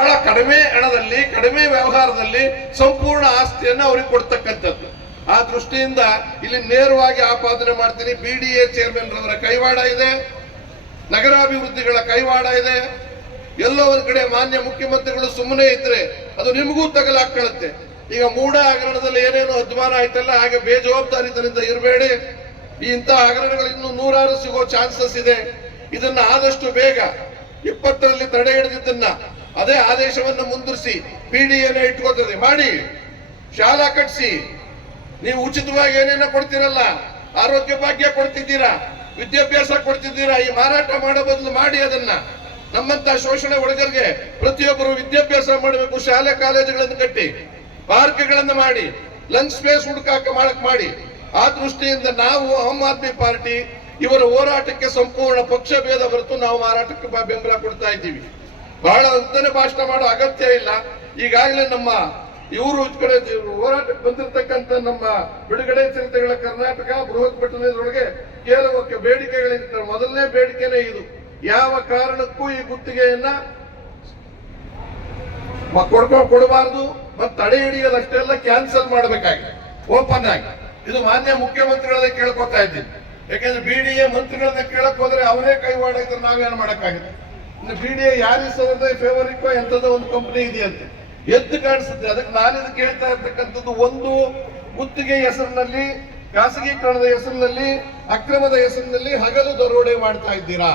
ಬಹಳ ಕಡಿಮೆ ಹಣದಲ್ಲಿ, ಕಡಿಮೆ ವ್ಯವಹಾರದಲ್ಲಿ ಸಂಪೂರ್ಣ ಆಸ್ತಿಯನ್ನು ಅವ್ರಿಗೆ ಕೊಡ್ತಕ್ಕಂಥದ್ದು. ಆ ದೃಷ್ಟಿಯಿಂದ ಇಲ್ಲಿ ನೇರವಾಗಿ ಆಪಾದನೆ ಮಾಡ್ತೀನಿ. ಬಿ ಡಿ ಎ ಚೇರ್ಮನ್ ರವರ ಕೈವಾಡ ಇದೆ. ನಗರಾಭಿವೃದ್ಧಿಗಳ ಕೈವಾಡ ಇದೆ. ಎಲ್ಲೋ ಒಂದ್ ಕಡೆ ಮಾನ್ಯ ಮುಖ್ಯಮಂತ್ರಿಗಳು ಸುಮ್ಮನೆ ಇದ್ರೆ ಅದು ನಿಮಗೂ ತಗಲಾಕೊಳ್ಳುತ್ತೆ ಈಗ ಮೂಢ ಹಗರಣದಲ್ಲಿ ಏನೇನು ಅಧ್ವಾನ ಆಯ್ತಲ್ಲ, ಹಾಗೆ ಬೇಜವಾಬ್ದಾರಿತನದಿಂದ ಇರಬೇಡಿ. ಈ ಇಂತಹ ಹಗರಣಗಳು ಇನ್ನು ನೂರಾರು ಸಿಗೋ ಚಾನ್ಸಸ್ ಇದೆ. ಇದನ್ನ ಆದಷ್ಟು ಬೇಗ ಇಪ್ಪತ್ತರಲ್ಲಿ ತಡೆ ಹಿಡಿದಿದ್ದನ್ನ ಅದೇ ಆದೇಶವನ್ನು ಮುಂದುವರಿಸಿ ಪಿಡಿಯನ್ನು ಇಟ್ಕೋತದೆ. ಮಾಡಿ. ಶಾಲಾ ಕಟ್ಸಿ. ನೀವು ಉಚಿತವಾಗಿ ಏನೇನೋ ಕೊಡ್ತೀರಲ್ಲ, ಆರೋಗ್ಯ ಭಾಗ್ಯ ಕೊಡ್ತಿದ್ದೀರಾ, ವಿದ್ಯಾಭ್ಯಾಸ ಕೊಡ್ತಿದ್ದೀರಾ, ಈ ಮಾರಾಟ ಮಾಡೋ ಬದಲು ಮಾಡಿ ಅದನ್ನ. ನಮ್ಮಂತ ಶೋಷಣೆ ಒಳಗರಿಗೆ ಪ್ರತಿಯೊಬ್ಬರು ವಿದ್ಯಾಭ್ಯಾಸ ಮಾಡಬೇಕು, ಶಾಲೆ, ಕಾಲೇಜುಗಳನ್ನು ಕಟ್ಟಿ. ಪಾರ್ಕ್ಗಳನ್ನು ಮಾಡಿ. ಲಂಚ್ ಸ್ಪೇಸ್ ಹುಡುಕಾಕ ಮಾಡಕ್ ಮಾಡಿ. ಆ ದೃಷ್ಟಿಯಿಂದ ನಾವು ಆಮ್ ಆದ್ಮಿ ಪಾರ್ಟಿ, ಇವರ ಹೋರಾಟಕ್ಕೆ ಸಂಪೂರ್ಣ ಪಕ್ಷ ಭೇದ ಹೊರತು ನಾವು ಮಾರಾಟಕ್ಕೆ ಬೆಂಬಲ ಕೊಡ್ತಾ ಇದ್ದೀವಿ. ಬಹಳ ಉದ್ದನೆ ಭಾಷಣ ಮಾಡೋ ಅಗತ್ಯ ಇಲ್ಲ. ಈಗಾಗಲೇ ನಮ್ಮ ಇವರು ಕಡೆ ಹೋರಾಟಕ್ಕೆ ಬಂದಿರತಕ್ಕಂತ ನಮ್ಮ ಬಿಡುಗಡೆ ಚಿರತೆಗಳ ಕರ್ನಾಟಕ, ಬೃಹತ್ ಪಟ್ಟಣದೊಳಗೆ ಕೆಲವು ಬೇಡಿಕೆಗಳಿಂದ. ಮೊದಲನೇ ಬೇಡಿಕೆನೇ ಇದು. ಯಾವ ಕಾರಣಕ್ಕೂ ಈ ಗುತ್ತಿಗೆಯನ್ನ ಕೊಡ್ಕೊಂಡು ಕೊಡ್ಕೊ ಕೊಡಬಾರ್ದು. ಮತ್ತೆ ತಡೆ ಹಿಡಿಯೋದಷ್ಟೆಲ್ಲ ಕ್ಯಾನ್ಸಲ್ ಮಾಡಬೇಕಾಗಿದೆ. ಓಪನ್ ಆಗಿ ಇದು ಮಾನ್ಯ ಮುಖ್ಯಮಂತ್ರಿಗಳನ್ನೇ ಕೇಳ್ಕೊತಾ ಇದ್ದೀನಿ. ಯಾಕಂದ್ರೆ ಬಿಡಿಎ ಮಂತ್ರಿಗಳನ್ನ ಕೇಳಕ್ ಹೋದ್ರೆ ಅವರೇ ಕೈವಾಡ ಇದ್ರೆ ನಾವೇನ್ ಮಾಡಕ್ಕಾಗುತ್ತೆ? ಇನ್ನು ಎ ಯಾರು ಸವರ್ದ ಫೇವರಿಕ್ ಎಂಥದ್ದೋ ಒಂದು ಕಂಪನಿ ಇದೆಯಂತೆ. ಎದ್ದು ಕಾಣಿಸುತ್ತೆ. ಅದಕ್ಕೆ ನಾನು ಇದು ಕೇಳ್ತಾ ಇರ್ತಕ್ಕಂಥದ್ದು ಒಂದು ಗುತ್ತಿಗೆ ಹೆಸರಿನಲ್ಲಿ, ಖಾಸಗೀಕರಣದ ಹೆಸರಿನಲ್ಲಿ, ಅಕ್ರಮದ ಹೆಸರಿನಲ್ಲಿ ಹಗಲು ದರೋಡೆ ಮಾಡ್ತಾ ಇದ್ದೀರಾ?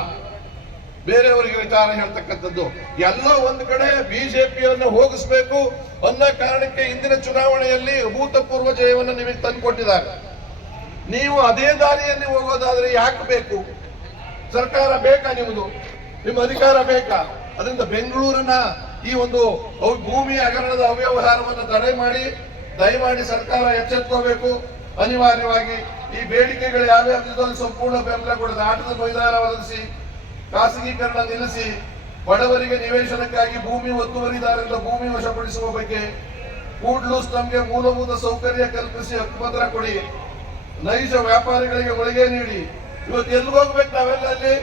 ಬೇರೆಯವರಿಗೆ ವಿಚಾರ ಹೇಳ್ತಕ್ಕಂಥದ್ದು. ಎಲ್ಲ ಒಂದು ಕಡೆ ಬಿಜೆಪಿಯನ್ನು ಹೋಗಿಸ್ಬೇಕು ಅನ್ನೋ ಕಾರಣಕ್ಕೆ ಇಂದಿನ ಚುನಾವಣೆಯಲ್ಲಿ ಅಭೂತಪೂರ್ವ ಜಯವನ್ನು ನಿಮಗೆ ತಂದುಕೊಟ್ಟಿದ್ದಾರೆ. ನೀವು ಅದೇ ದಾರಿಯಲ್ಲಿ ಹೋಗೋದಾದ್ರೆ ಯಾಕೆ ಬೇಕು? ಸರ್ಕಾರ ಬೇಕಾ ನಿಮ್ಮದು ನಿಮ್ಮ ಅಧಿಕಾರ ಬೇಕಾ? ಅದರಿಂದ ಬೆಂಗಳೂರಿನ ಈ ಒಂದು ಭೂಮಿ ಹಗರಣದ ಅವ್ಯವಹಾರವನ್ನು ತಡೆ ಮಾಡಿ, ದಯಮಾಡಿ ಸರ್ಕಾರ ಎಚ್ಚೆತ್ಕೋಬೇಕು ಅನಿವಾರ್ಯವಾಗಿ ಈ ಬೇಡಿಕೆಗಳು ಯಾವ್ಯಾವ ಸಂಪೂರ್ಣ ಬೆಂಬಲ ಕೊಡದೆ ಆಟದ ಮೈದಾನ ಒದಗಿಸಿ, ಖಾಸಗೀಕರಣ ನಿಲ್ಲಿಸಿ, ಬಡವರಿಗೆ ನಿವೇಶನಕ್ಕಾಗಿ ಭೂಮಿ ಒತ್ತುವರಿದಾರರಿಂದ ಭೂಮಿ ವಶಪಡಿಸುವ ಬಗ್ಗೆ ಕೂಡ್ಲು ನಮಗೆ ಮೂಲಭೂತ ಸೌಕರ್ಯ ಕಲ್ಪಿಸಿ ಹಕ್ಕುಪತ್ರ ಕೊಡಿ. ನೈಜ ವ್ಯಾಪಾರಿಗಳಿಗೆ ಒಳಗೆ ನೀಡಿ. ಇವತ್ತು ಎಲ್ಲಿ ಹೋಗ್ಬೇಕು ನಾವೆಲ್ಲ ಅಲ್ಲಿ?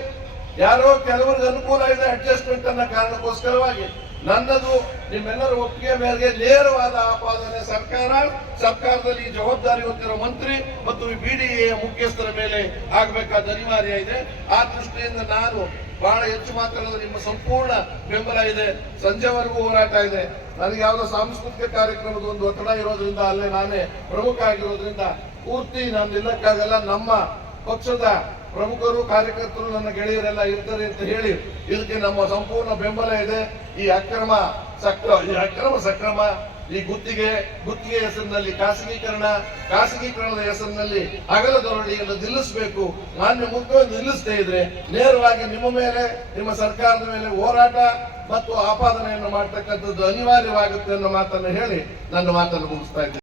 ಯಾರೋ ಕೆಲವರಿಗೆ ಅನುಕೂಲ ಇದೆ ಅಡ್ಜಸ್ಟ್ಮೆಂಟ್ ಅನ್ನೋ ಕಾರಣಕ್ಕೋಸ್ಕರವಾಗಿ. ನನ್ನದು, ನಿಮ್ಮೆಲ್ಲರ ಒಪ್ಪಿಗೆ ಮೇರೆಗೆ ನೇರವಾದ ಆಪಾದನೆ ಸರ್ಕಾರ, ಸರ್ಕಾರದಲ್ಲಿ ಜವಾಬ್ದಾರಿ ಹೊತ್ತಿರೋ ಮಂತ್ರಿ ಮತ್ತು ಬಿಡಿಎ ಮುಖ್ಯಸ್ಥರ ಮೇಲೆ ಆಗಬೇಕಾದ ಅನಿವಾರ್ಯ ಇದೆ. ಆ ದೃಷ್ಟಿಯಿಂದ ನಾನು ಬಹಳ ಹೆಚ್ಚು ಮಾತಾಡೋದು ನಿಮ್ಮ ಸಂಪೂರ್ಣ ಬೆಂಬಲ ಇದೆ. ಸಂಜೆವರೆಗೂ ಹೋರಾಟ ಇದೆ. ನನಗೆ ಯಾವುದೋ ಸಾಂಸ್ಕೃತಿಕ ಕಾರ್ಯಕ್ರಮದ ಒಂದು ಒತ್ತಡ ಇರೋದ್ರಿಂದ ಅಲ್ಲೇ ನಾನೇ ಪ್ರಮುಖ ಆಗಿರೋದ್ರಿಂದ ಪೂರ್ತಿ ನಾನು ನಿಲ್ಲಕ್ಕಾಗಲ್ಲ ನಮ್ಮ ಪಕ್ಷದ ಪ್ರಮುಖರು, ಕಾರ್ಯಕರ್ತರು, ನನ್ನ ಗೆಳೆಯರೆಲ್ಲ ಇರ್ತಾರೆ ಅಂತ ಹೇಳಿ ಇದಕ್ಕೆ ನಮ್ಮ ಸಂಪೂರ್ಣ ಬೆಂಬಲ ಇದೆ. ಈ ಅಕ್ರಮ ಸಕ್ರ ಈ ಅಕ್ರಮ ಸಕ್ರಮ, ಈ ಗುತ್ತಿಗೆ ಗುತ್ತಿಗೆ ಹೆಸರಿನಲ್ಲಿ ಖಾಸಗೀಕರಣ, ಖಾಸಗೀಕರಣದ ಹೆಸರಿನಲ್ಲಿ ಅಗಲ ಧೋರಣೆಯನ್ನು ನಿಲ್ಲಿಸಬೇಕು. ಮಾನ್ಯ ಮುಖ್ಯಮಂತ್ರಿ ನಿಲ್ಲಿಸದೇ ಇದ್ರೆ ನೇರವಾಗಿ ನಿಮ್ಮ ಮೇಲೆ, ನಿಮ್ಮ ಸರ್ಕಾರದ ಮೇಲೆ ಹೋರಾಟ ಮತ್ತು ಆಪಾದನೆಯನ್ನು ಮಾಡ್ತಕ್ಕಂಥದ್ದು ಅನಿವಾರ್ಯವಾಗುತ್ತೆ ಅನ್ನೋ ಮಾತನ್ನು ಹೇಳಿ ನನ್ನ ಮಾತನ್ನು ಮುಗಿಸ್ತಾ ಇದ್ದೇನೆ.